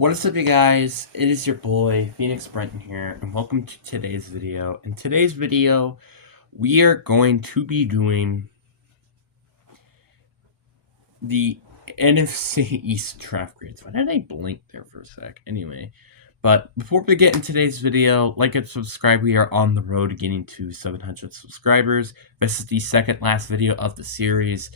What is up, you guys? It is your boy, Phoenix Brenton here, and welcome to today's video. In today's video, we are going to be doing the NFC East draft grades. Why did I blink there for a sec? Anyway, but before we get in today's video, like and subscribe. We are on the road to getting to 700 subscribers. This is the second last video of the series.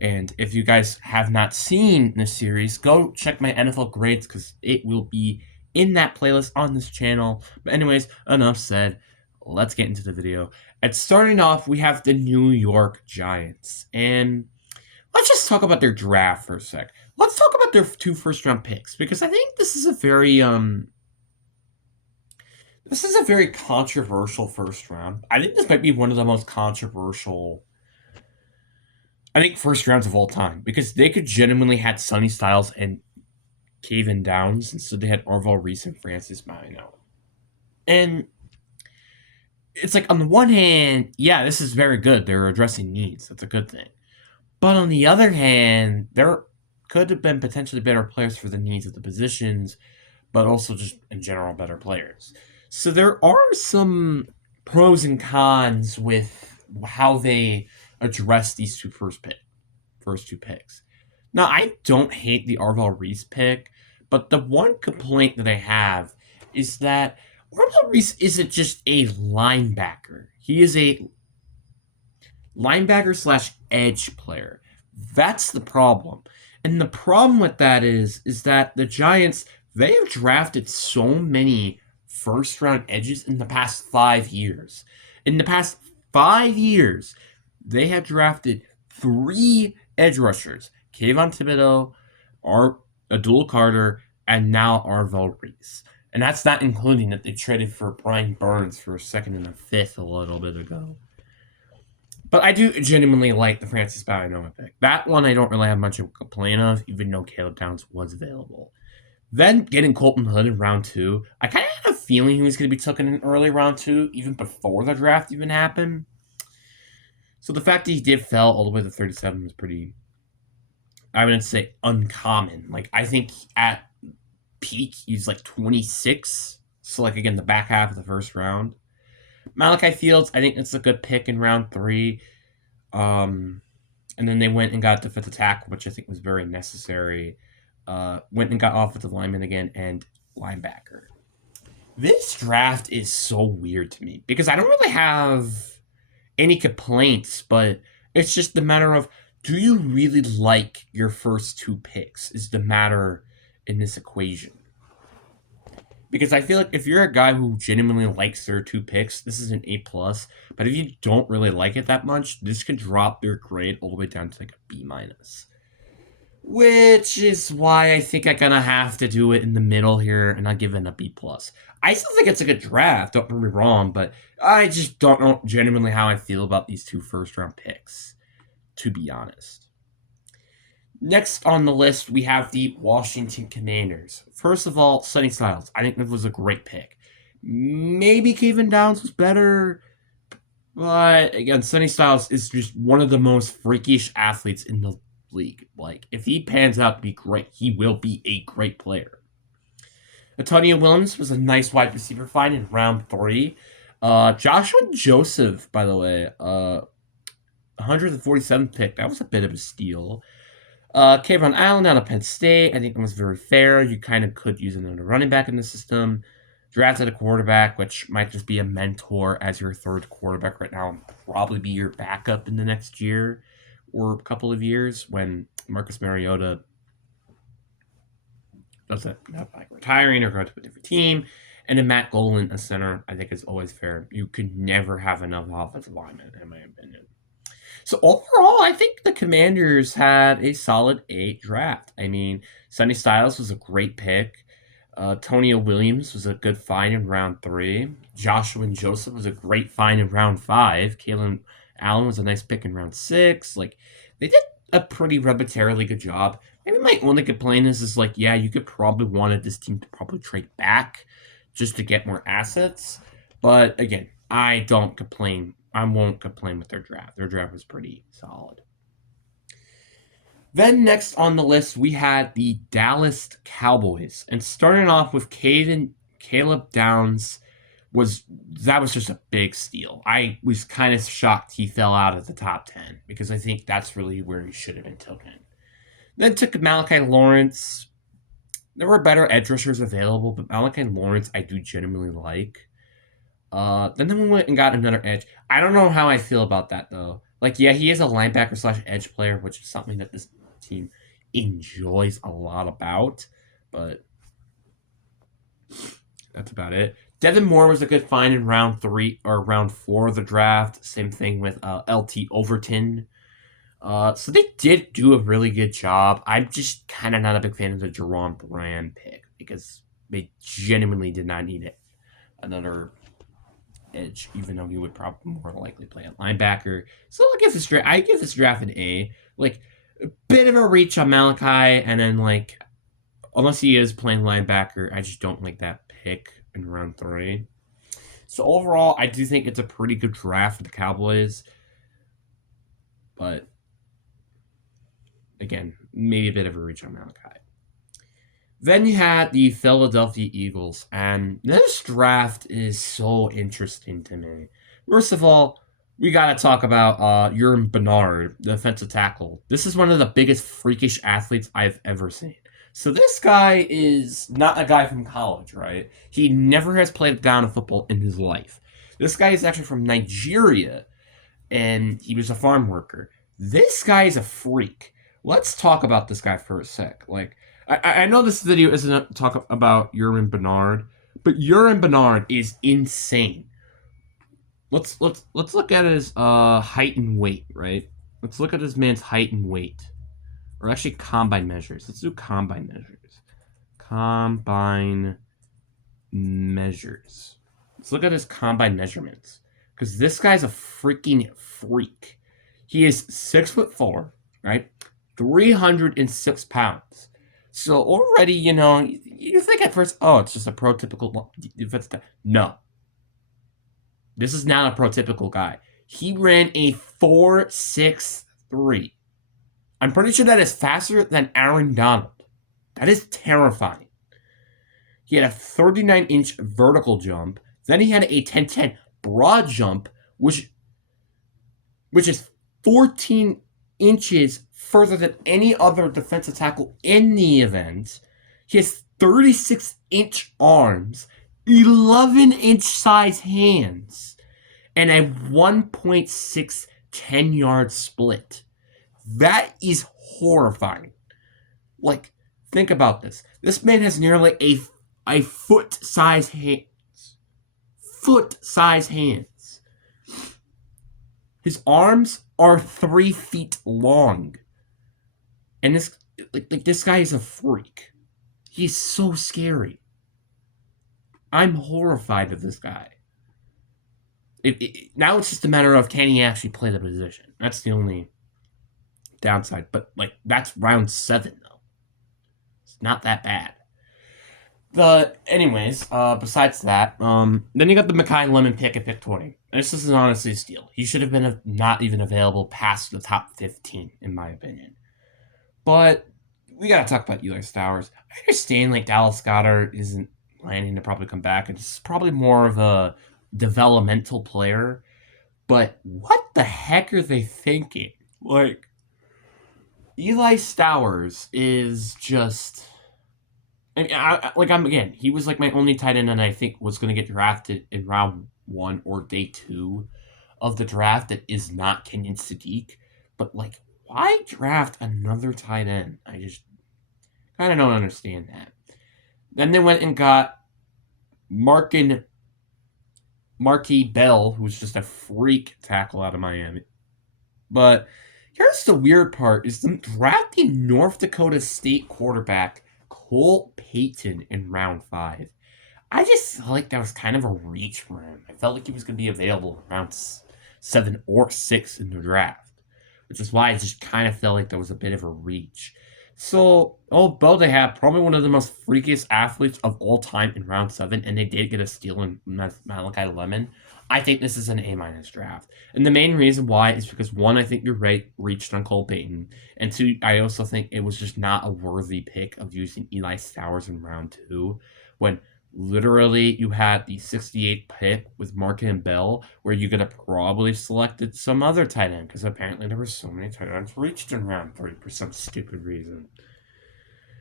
And if you guys have not seen this series, go check my NFL grades because it will be in that playlist on this channel. But anyways, enough said. Let's get into the video. And starting off, we have the New York Giants. And let's just talk about their draft for a sec. Let's talk about their 2 first-round picks because I think this is a very controversial first round. I think this might be one of the most controversial first rounds of all time because they could genuinely had Sonny Styles and Kevin Downs instead they had Arvell Reese and Francis Marino. And it's like on the one hand, yeah, this is very good. They're addressing needs. That's a good thing. But on the other hand, there could have been potentially better players for the needs of the positions, but also just in general better players. So there are some pros and cons with how they address these first two picks. Now, I don't hate the Arvell Reese pick, but the one complaint that I have is that Arvell Reese isn't just a linebacker. He is a linebacker / edge player. That's the problem. And the problem with that is that the Giants, they have drafted so many first-round edges in the past 5 years. In the past 5 years, they have drafted 3 edge rushers. Kayvon Thibodeau, Abdul Carter, and now Arvell Reese. And that's not including that they traded for Brian Burns for a second and a fifth a little bit ago. But I do genuinely like the Francis Marino pick. That one I don't really have much of a complaint of, even though Caleb Downs was available. Then getting Colton Hood in round 2, I kind of had a feeling he was going to be taken in early round 2, even before the draft even happened. So the fact that he did fell all the way to 37 was pretty, I wouldn't say uncommon. Like, I think at peak, he's like 26. So, like, again, the back half of the first round. Malachi Fields, I think it's a good pick in round 3. And then they went and got defensive tackle, which I think was very necessary. Went and got offensive lineman again and linebacker. This draft is so weird to me because I don't really have any complaints, but it's just the matter of, do you really like your first 2 picks is the matter in this equation. Because I feel like if you're a guy who genuinely likes their 2 picks, this is an A+. But if you don't really like it that much, this could drop your grade all the way down to like a B-. Which is why I think I'm going to have to do it in the middle here and not give it a B+. I still think it's a good draft, don't get me wrong, but I just don't know genuinely how I feel about these 2 first-round picks, to be honest. Next on the list, we have the Washington Commanders. First of all, Sonny Styles. I think this was a great pick. Maybe Kevin Downs was better, but again, Sonny Styles is just one of the most freakish athletes in the league. Like, if he pans out to be great, he will be a great player. Antonio Williams was a nice wide receiver find in round 3. Joshua Joseph, by the way, 147th pick. That was a bit of a steal. Kayvon Allen out of Penn State. I think that was very fair. You kind of could use another running back in the system. Drafted a quarterback, which might just be a mentor as your 3rd quarterback right now and probably be your backup in the next year or a couple of years when Marcus Mariota does it, like retiring or go to a different team. And then Matt Golan, a center, I think is always fair. You could never have enough offensive linemen, in my opinion. So overall, I think the Commanders had a solid A draft. I mean, Sonny Styles was a great pick. Antonio Williams was a good find in round 3. Joshua Joseph was a great find in round 5. Kalen Allen was a nice pick in round 6. Like, they did a pretty arbitrarily good job. Maybe my only complaint is like, yeah, you could probably wanted this team to probably trade back just to get more assets. But again, I don't complain. I won't complain with their draft. Their draft was pretty solid. Then next on the list, we had the Dallas Cowboys. And starting off with Caleb Downs was just a big steal. I was kind of shocked he fell out of the top 10 because I think that's really where he should have been taken. Then took Malachi Lawrence. There were better edge rushers available, but Malachi Lawrence I do genuinely like. Then we went and got another edge. I don't know how I feel about that though. Like, yeah, he is a linebacker slash edge player, which is something that this team enjoys a lot about. But that's about it. Devin Moore was a good find in round 3 or round 4 of the draft. Same thing with LT Overton. So they did do a really good job. I'm just kind of not a big fan of the Jerron Brand pick because they genuinely did not need it. Another edge, even though he would probably more likely play a linebacker. So I give this draft an A. Like, a bit of a reach on Malachi, and then like, unless he is playing linebacker, I just don't like that pick in round 3. So overall, I do think it's a pretty good draft for the Cowboys. But again, maybe a bit of a reach on Malachi. Then you had the Philadelphia Eagles, and this draft is so interesting to me. First of all, we got to talk about Urban Bernard, the defensive tackle. This is one of the biggest freakish athletes I've ever seen. So this guy is not a guy from college, right? He never has played down a football in his life. This guy is actually from Nigeria, and he was a farm worker. This guy is a freak. Let's talk about this guy for a sec. Like, I know this video isn't a talk about Urban Bernard, but Urban Bernard is insane. Let's look at his height and weight, right? Let's look at this man's height and weight. Or actually combine measures. Let's do combine measures. Combine measures. Let's look at his combine measurements. Because this guy's a freaking freak. He is 6'4", right? 306 pounds. So already, you think at first, oh, it's just a prototypical defense. No. This is not a prototypical guy. He ran a 4.63. I'm pretty sure that is faster than Aaron Donald. That is terrifying. He had a 39-inch vertical jump. Then he had a 10-10 broad jump, which is 14 inches further than any other defensive tackle in the event. He has 36-inch arms, 11-inch size hands, and a 1.6 10-yard split. That is horrifying. Like, think about this. This man has nearly a foot-size hands. Foot-size hands. His arms are 3 feet long. And this guy is a freak. He's so scary. I'm horrified of this guy. Now it's just a matter of, can he actually play the position? That's the only downside. But, that's round 7, though. It's not that bad. Besides that, then you got the Mekhi Lemon pick at pick 20. This is honestly a steal. He should have been not even available past the top 15, in my opinion. But we gotta talk about Eli Stowers. I understand, Dallas Goedert isn't planning to probably come back. It's probably more of a developmental player. But what the heck are they thinking? Eli Stowers is just... he was my only tight end, and I think was going to get drafted in round 1 or day 2 of the draft that is not Kenyon Sadiq. But why draft another tight end? I just kind of don't understand that. Then they went and got Marquis Bell, who's just a freak tackle out of Miami. But here's the weird part: is them drafting North Dakota State quarterback Cole Payton in round 5. I just felt like that was kind of a reach for him. I felt like he was going to be available in round 7 or 6 in the draft, which is why I just kind of felt like that was a bit of a reach. So, they have probably one of the most freakiest athletes of all time in round 7, and they did get a steal in Malachi Lemon. I think this is an A- draft. And the main reason why is because, one, I think you're right, reached on Cole Payton. And two, I also think it was just not a worthy pick of using Eli Stowers in round 2 when literally you had the 68th pick with Markin Bell, where you could have probably selected some other tight end because apparently there were so many tight ends reached in round 3 for some stupid reason.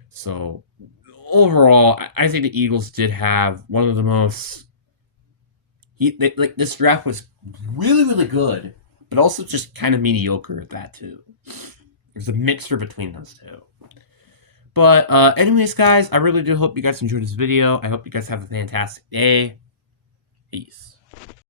So overall, I think the Eagles did have one of the most like this draft was really really good, but also just kind of mediocre at that too. There's a mixture between those two. But anyways, guys, I really do hope you guys enjoyed this video. I hope you guys have a fantastic day. Peace.